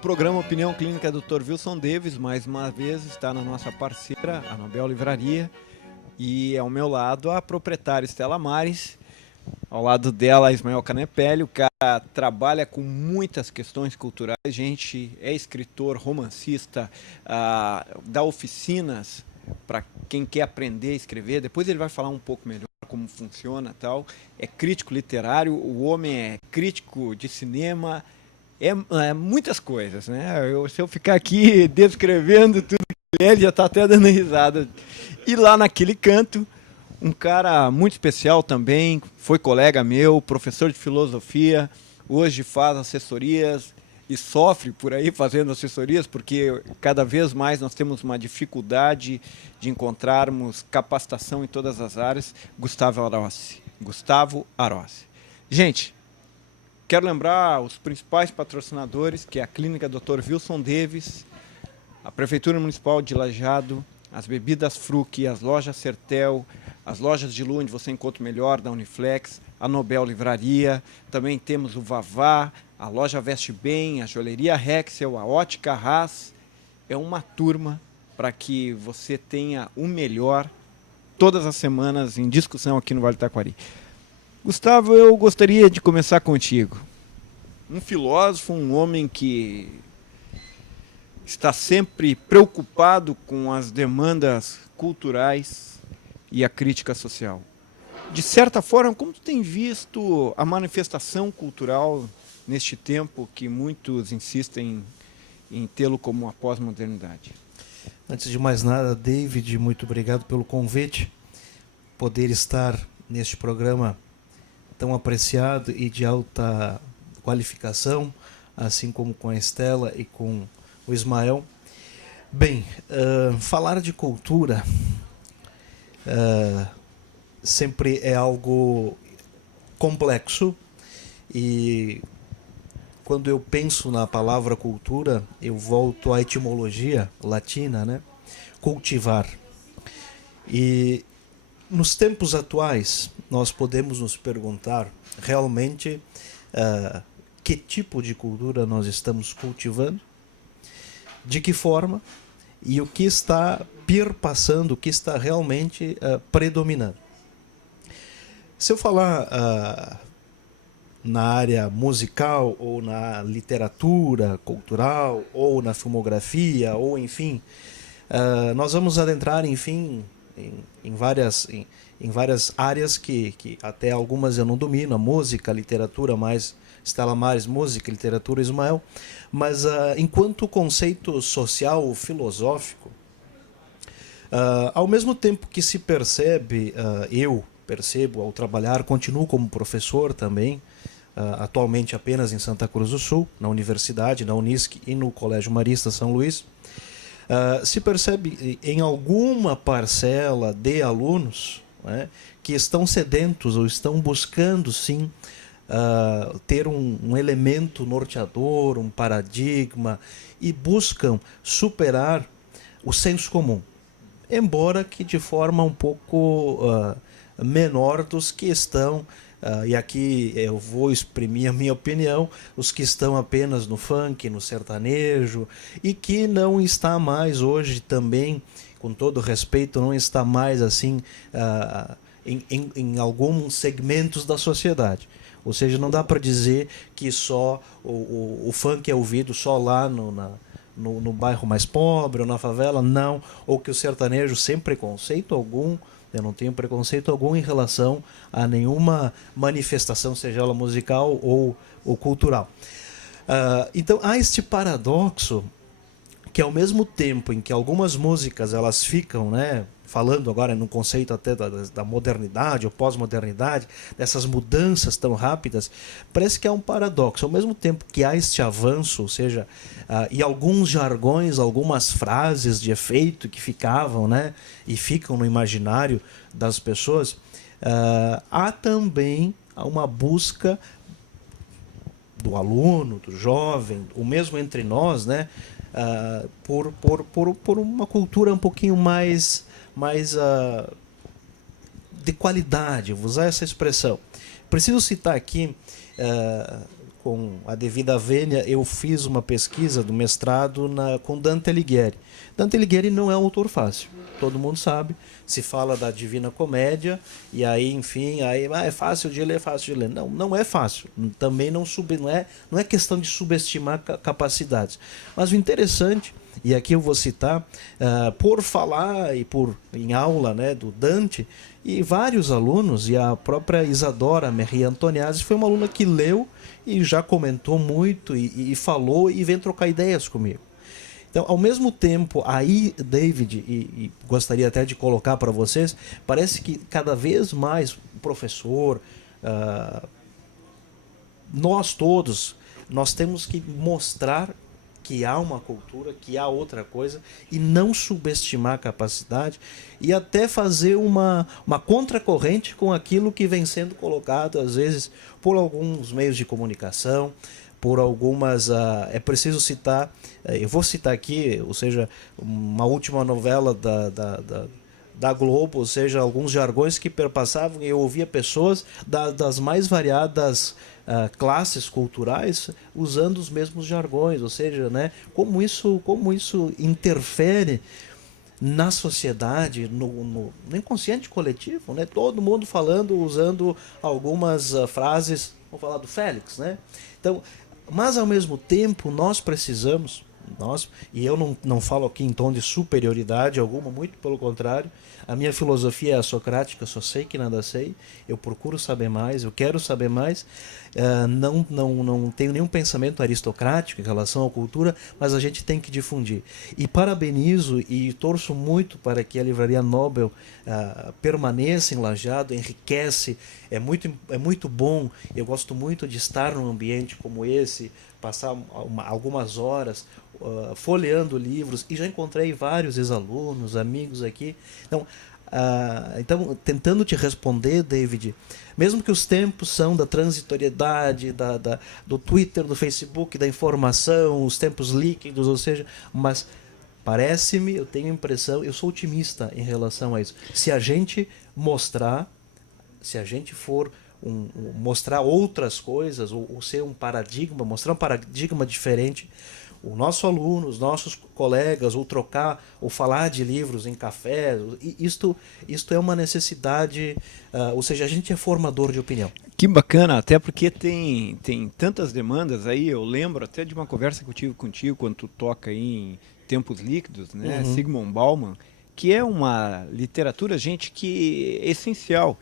programa Opinião Clínica Dr. Wilson Davis, mais uma vez está na nossa parceira, a Nobel Livraria, e ao meu lado a proprietária Estela Mares, ao lado dela Ismael Canepelli. O cara trabalha com muitas questões culturais, gente, é escritor, romancista, dá oficinas para quem quer aprender a escrever. Depois ele vai falar um pouco melhor como funciona, tal. É crítico literário, o homem é crítico de cinema. É muitas coisas, né? Se eu ficar aqui descrevendo tudo que ele já está até dando risada. E lá naquele canto, um cara muito especial também, foi colega meu, professor de filosofia, hoje faz assessorias e sofre por aí fazendo assessorias, porque cada vez mais nós temos uma dificuldade de encontrarmos capacitação em todas as áreas. Gustavo Arossi. Gustavo Arossi. Gente, quero lembrar os principais patrocinadores, que é a Clínica Dr. Wilson Davis, a Prefeitura Municipal de Lajeado, as bebidas Fruc, as lojas Sertel, as lojas de Lu, onde você encontra o melhor da Uniflex, a Nobel Livraria, também temos o Vavá, a loja Veste Bem, a joalheria Rexel, a Ótica Haas. É uma turma para que você tenha o melhor todas as semanas em discussão aqui no Vale do Taquari. Gustavo, eu gostaria de começar contigo. Um filósofo, um homem que está sempre preocupado com as demandas culturais e a crítica social. De certa forma, como tu tem visto a manifestação cultural neste tempo que muitos insistem em tê-lo como a pós-modernidade? Antes de mais nada, David, muito obrigado pelo convite. Poder estar neste programa tão apreciado e de alta qualificação, assim como com a Estela e com o Ismael. Bem, falar de cultura sempre é algo complexo, e quando eu penso na palavra cultura, eu volto à etimologia latina, né? Cultivar. E nos tempos atuais, nós podemos nos perguntar realmente que tipo de cultura nós estamos cultivando, de que forma e o que está perpassando, o que está realmente predominando. Se eu falar na área musical, ou na literatura cultural, ou na filmografia, ou enfim, nós vamos adentrar, enfim, em várias áreas que até algumas eu não domino, a música, a literatura, mais Estela Mares, música, literatura, Ismael, mas enquanto conceito social ou filosófico, ao mesmo tempo que se percebe, eu percebo ao trabalhar, continuo como professor também, atualmente apenas em Santa Cruz do Sul, na universidade, na Unisc e no Colégio Marista São Luís, se percebe em alguma parcela de alunos, né, que estão sedentos ou estão buscando, sim, ter um elemento norteador, um paradigma, e buscam superar o senso comum, embora que de forma um pouco menor dos que estão, e aqui eu vou exprimir a minha opinião, os que estão apenas no funk, no sertanejo, e que não está mais hoje também, com todo respeito, não está mais assim em alguns segmentos da sociedade. Ou seja, não dá para dizer que só o funk é ouvido só lá no bairro mais pobre ou na favela, não. Ou que o sertanejo, sem preconceito algum, eu não tenho preconceito algum em relação a nenhuma manifestação, seja ela musical ou cultural. Então há este paradoxo que, ao mesmo tempo em que algumas músicas elas ficam, né, falando agora no conceito até da modernidade ou pós-modernidade, dessas mudanças tão rápidas, parece que há um paradoxo. Ao mesmo tempo que há este avanço, ou seja, e alguns jargões, algumas frases de efeito que ficavam, né, e ficam no imaginário das pessoas, há também uma busca do aluno, do jovem, ou mesmo entre nós, né, por uma cultura um pouquinho mais de qualidade, vou usar essa expressão. Preciso citar aqui com a devida vênia, eu fiz uma pesquisa do mestrado com Dante Alighieri. Dante Alighieri não é um autor fácil, todo mundo sabe. Se fala da Divina Comédia, e aí, enfim, é fácil de ler, fácil de ler. Não, não é fácil. Também não é questão de subestimar capacidades. Mas o interessante, e aqui eu vou citar, por falar em aula, né, do Dante, e vários alunos, e a própria Isadora Merri Antoniazzi foi uma aluna que leu e já comentou muito e falou e vem trocar ideias comigo. Então, ao mesmo tempo, aí, David, e gostaria até de colocar para vocês, parece que cada vez mais o professor, nós todos, nós temos que mostrar que há uma cultura, que há outra coisa, e não subestimar a capacidade, e até fazer uma contracorrente com aquilo que vem sendo colocado, às vezes, por alguns meios de comunicação, por algumas... é preciso citar, eu vou citar aqui, ou seja, uma última novela da Globo, ou seja, alguns jargões que perpassavam, e eu ouvia pessoas das mais variadas classes culturais usando os mesmos jargões, ou seja, né, como isso interfere na sociedade, no inconsciente coletivo, né, todo mundo usando algumas frases, vamos falar do Félix, né? Então, mas ao mesmo tempo nós precisamos, e eu não falo aqui em tom de superioridade alguma, muito pelo contrário, a minha filosofia é a socrática, só sei que nada sei, eu procuro saber mais, eu quero saber mais, não tenho nenhum pensamento aristocrático em relação à cultura, mas a gente tem que difundir. E parabenizo e torço muito para que a Livraria Nobel permaneça em Lajeado, enriquece, é muito bom, eu gosto muito de estar num ambiente como esse, passar algumas horas folheando livros, e já encontrei vários ex-alunos, amigos aqui. Então, tentando te responder, David, mesmo que os tempos são da transitoriedade, do Twitter, do Facebook, da informação, os tempos líquidos, ou seja, mas parece-me, eu tenho a impressão, eu sou otimista em relação a isso. Se a gente for mostrar outras coisas, ou ser um paradigma, mostrar um paradigma diferente, o nosso aluno, os nossos colegas, ou trocar, ou falar de livros em café, isto é uma necessidade, ou seja, a gente é formador de opinião. Que bacana, até porque tem tantas demandas aí, eu lembro até de uma conversa que eu tive contigo quando tu toca aí em Tempos Líquidos, né? Uhum. Zygmunt Bauman, que é uma literatura, gente, que é essencial.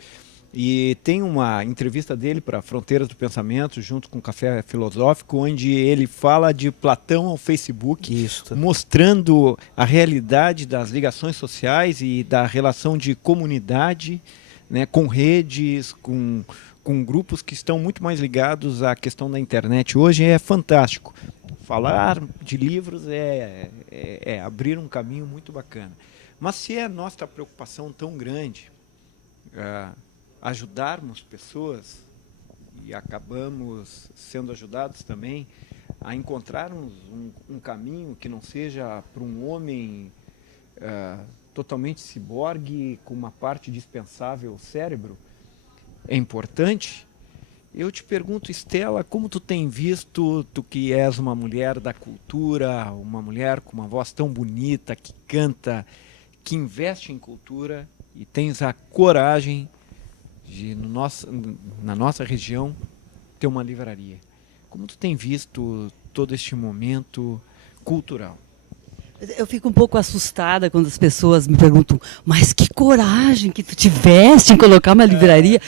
E tem uma entrevista dele para Fronteiras do Pensamento, junto com Café Filosófico, onde ele fala de Platão ao Facebook, Isso. mostrando a realidade das ligações sociais e da relação de comunidade, né, com redes, com grupos que estão muito mais ligados à questão da internet. Hoje é fantástico. Falar de livros é abrir um caminho muito bacana. Mas se é nossa preocupação tão grande ajudarmos pessoas, e acabamos sendo ajudados também a encontrarmos um caminho que não seja para um homem totalmente ciborgue, com uma parte dispensável cérebro, é importante. Eu te pergunto, Estela, como tu tem visto, tu que és uma mulher da cultura, uma mulher com uma voz tão bonita, que canta, que investe em cultura, e tens a coragem de, na nossa região, ter uma livraria. Como tu tem visto todo este momento cultural? Eu fico um pouco assustada quando as pessoas me perguntam, mas que coragem que tu tiveste em colocar uma livraria.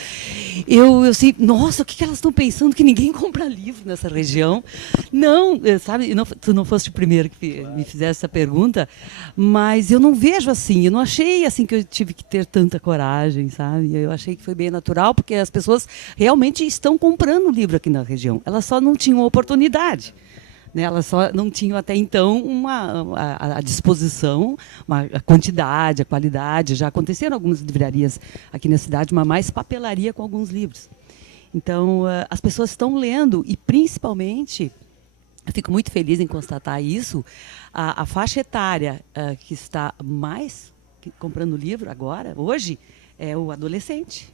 Eu assim, nossa, o que elas estão pensando que ninguém compra livro nessa região? Não, sabe, tu não foste o primeiro que me fizesse essa pergunta, mas eu não vejo assim, eu não achei assim que eu tive que ter tanta coragem, sabe? Eu achei que foi bem natural, porque as pessoas realmente estão comprando livro aqui na região, elas só não tinham oportunidade. Elas só não tinham até então a disposição, a quantidade, a qualidade. Já aconteceram algumas livrarias aqui na cidade, mas mais papelaria com alguns livros. Então, as pessoas estão lendo e, principalmente, eu fico muito feliz em constatar isso, a faixa etária que está mais comprando livro agora, hoje, é o adolescente.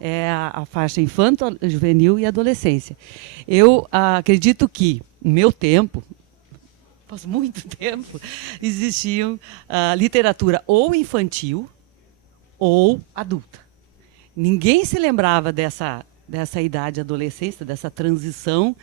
é a faixa infanto, juvenil e adolescência. Eu acredito que, no meu tempo, faz muito tempo, existiam literatura ou infantil ou adulta. Ninguém se lembrava dessa idade adolescência, dessa transição,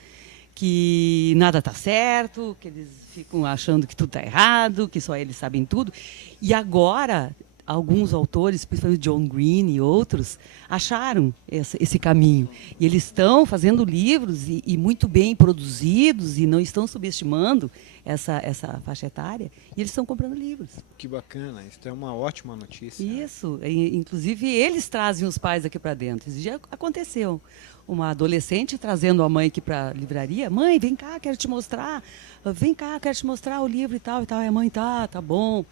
que nada está certo, que eles ficam achando que tudo está errado, que só eles sabem tudo. E agora, alguns autores, principalmente John Green e outros, acharam esse caminho. E eles estão fazendo livros e muito bem produzidos e não estão subestimando essa faixa etária. E eles estão comprando livros. Que bacana, isso é uma ótima notícia. Isso, inclusive eles trazem os pais aqui para dentro. Isso já aconteceu. Uma adolescente trazendo a mãe aqui para a livraria. Mãe, vem cá, quero te mostrar. Vem cá, quero te mostrar o livro e tal, e tal. E a mãe, tá bom.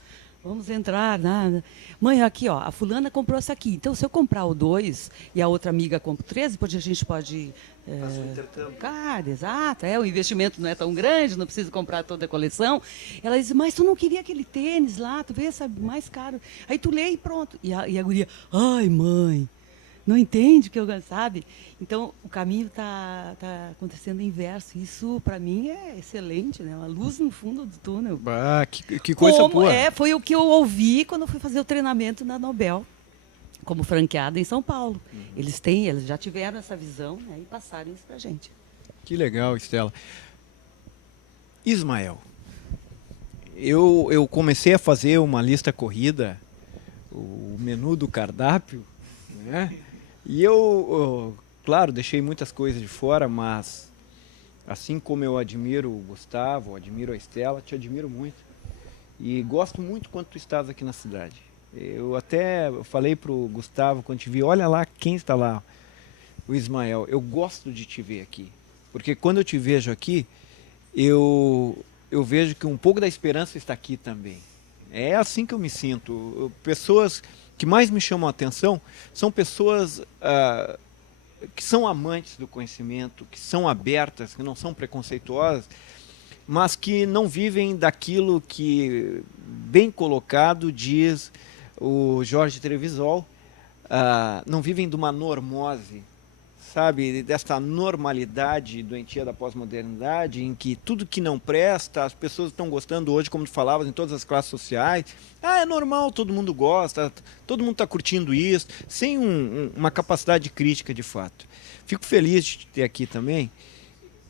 Vamos entrar. Nada. Mãe, aqui, ó, a fulana comprou essa aqui. Então, se eu comprar o 2 e a outra amiga compra o 13, a gente pode... Cara, exato. O investimento não é tão grande, não precisa comprar toda a coleção. Ela diz, mas tu não queria aquele tênis lá, tu vê, sabe, mais caro. Aí tu lê e pronto. E a guria, ai, mãe, não entende o que eu sabe? Então, o caminho tá acontecendo inverso. Isso, para mim, é excelente, né? Uma luz no fundo do túnel. Ah, que coisa boa. Foi o que eu ouvi quando eu fui fazer o treinamento na Nobel, como franqueada em São Paulo. Eles já tiveram essa visão, né, e passaram isso para a gente. Que legal, Estela. Ismael, eu comecei a fazer uma lista corrida, o menu do cardápio, né? E eu, claro, deixei muitas coisas de fora, mas assim como eu admiro o Gustavo, admiro a Estela, te admiro muito. E gosto muito quando tu estás aqui na cidade. Eu até falei pro Gustavo quando te vi, olha lá quem está lá, o Ismael. Eu gosto de te ver aqui, porque quando eu te vejo aqui, eu vejo que um pouco da esperança está aqui também. É assim que eu me sinto. Pessoas que mais me chamam a atenção são pessoas que são amantes do conhecimento, que são abertas, que não são preconceituosas, mas que não vivem daquilo que, bem colocado, diz o Jorge Trevisol, não vivem de uma normose, sabe, desta normalidade doentia da pós-modernidade, em que tudo que não presta, as pessoas estão gostando hoje, como tu falavas, em todas as classes sociais. É normal, todo mundo gosta, todo mundo está curtindo isso, sem uma capacidade crítica de fato. Fico feliz de te ter aqui também.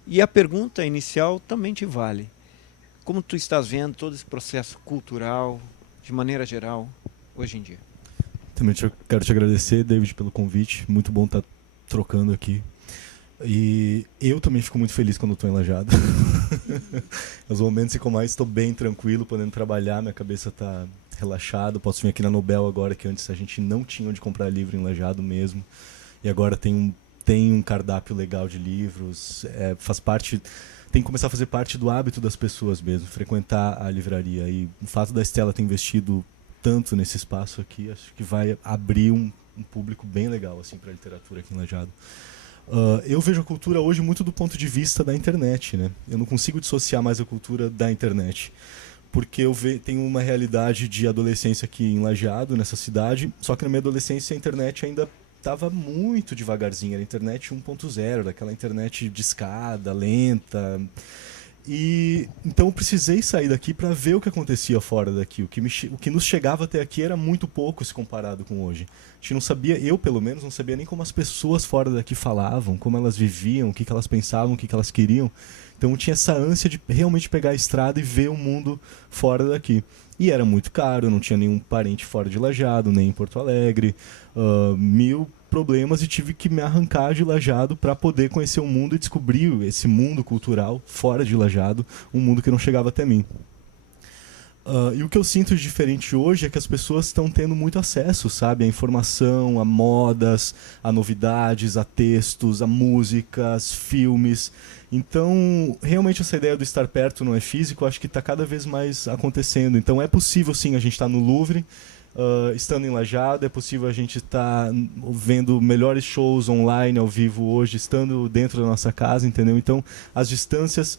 E a pergunta inicial também te vale. Como tu estás vendo todo esse processo cultural, de maneira geral, hoje em dia? Também quero te agradecer, David, pelo convite. Muito bom estar trocando aqui. E eu também fico muito feliz quando estou em Lajeado. Os momentos em que eu mais estou bem tranquilo, podendo trabalhar, minha cabeça está relaxada. Posso vir aqui na Nobel agora, que antes a gente não tinha onde comprar livro em Lajeado mesmo. E agora tem um cardápio legal de livros. Faz parte... Tem que começar a fazer parte do hábito das pessoas mesmo, frequentar a livraria. E o fato da Estela ter investido tanto nesse espaço aqui, acho que vai abrir um público bem legal assim, para a literatura aqui em Lajeado. Eu vejo a cultura hoje muito do ponto de vista da internet, né? Eu não consigo dissociar mais a cultura da internet, porque eu tenho uma realidade de adolescência aqui em Lajeado, nessa cidade, só que na minha adolescência a internet ainda estava muito devagarzinho, era a internet 1.0, daquela internet discada, lenta. E então eu precisei sair daqui para ver o que acontecia fora daqui. O que nos chegava até aqui era muito pouco se comparado com hoje. A gente não sabia, eu pelo menos, não sabia nem como as pessoas fora daqui falavam, como elas viviam, o que elas pensavam, o que elas queriam. Então eu tinha essa ânsia de realmente pegar a estrada e ver o mundo fora daqui. E era muito caro, eu não tinha nenhum parente fora de Lajeado, nem em Porto Alegre. Mil problemas e tive que me arrancar de Lajeado para poder conhecer o mundo e descobrir esse mundo cultural fora de Lajeado, um mundo que não chegava até mim. E o que eu sinto de diferente hoje é que as pessoas estão tendo muito acesso, sabe, à informação, a modas, a novidades, a textos, a músicas, filmes. Então, realmente essa ideia do estar perto não é físico, acho que está cada vez mais acontecendo. Então é possível sim a gente estar no Louvre, estando em Lajeado, é possível a gente estar vendo melhores shows online, ao vivo hoje, estando dentro da nossa casa, entendeu? Então, as distâncias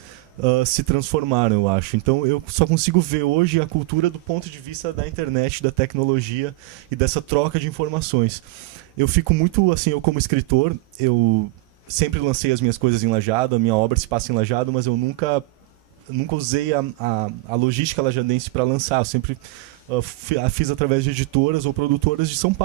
se transformaram, eu acho. Então, eu só consigo ver hoje a cultura do ponto de vista da internet, da tecnologia e dessa troca de informações. Eu fico muito, assim, eu como escritor, eu sempre lancei as minhas coisas em Lajeado, a minha obra se passa em Lajeado, mas eu nunca usei a logística lajadense para lançar. Eu sempre fiz através de editoras ou produtoras de São Paulo.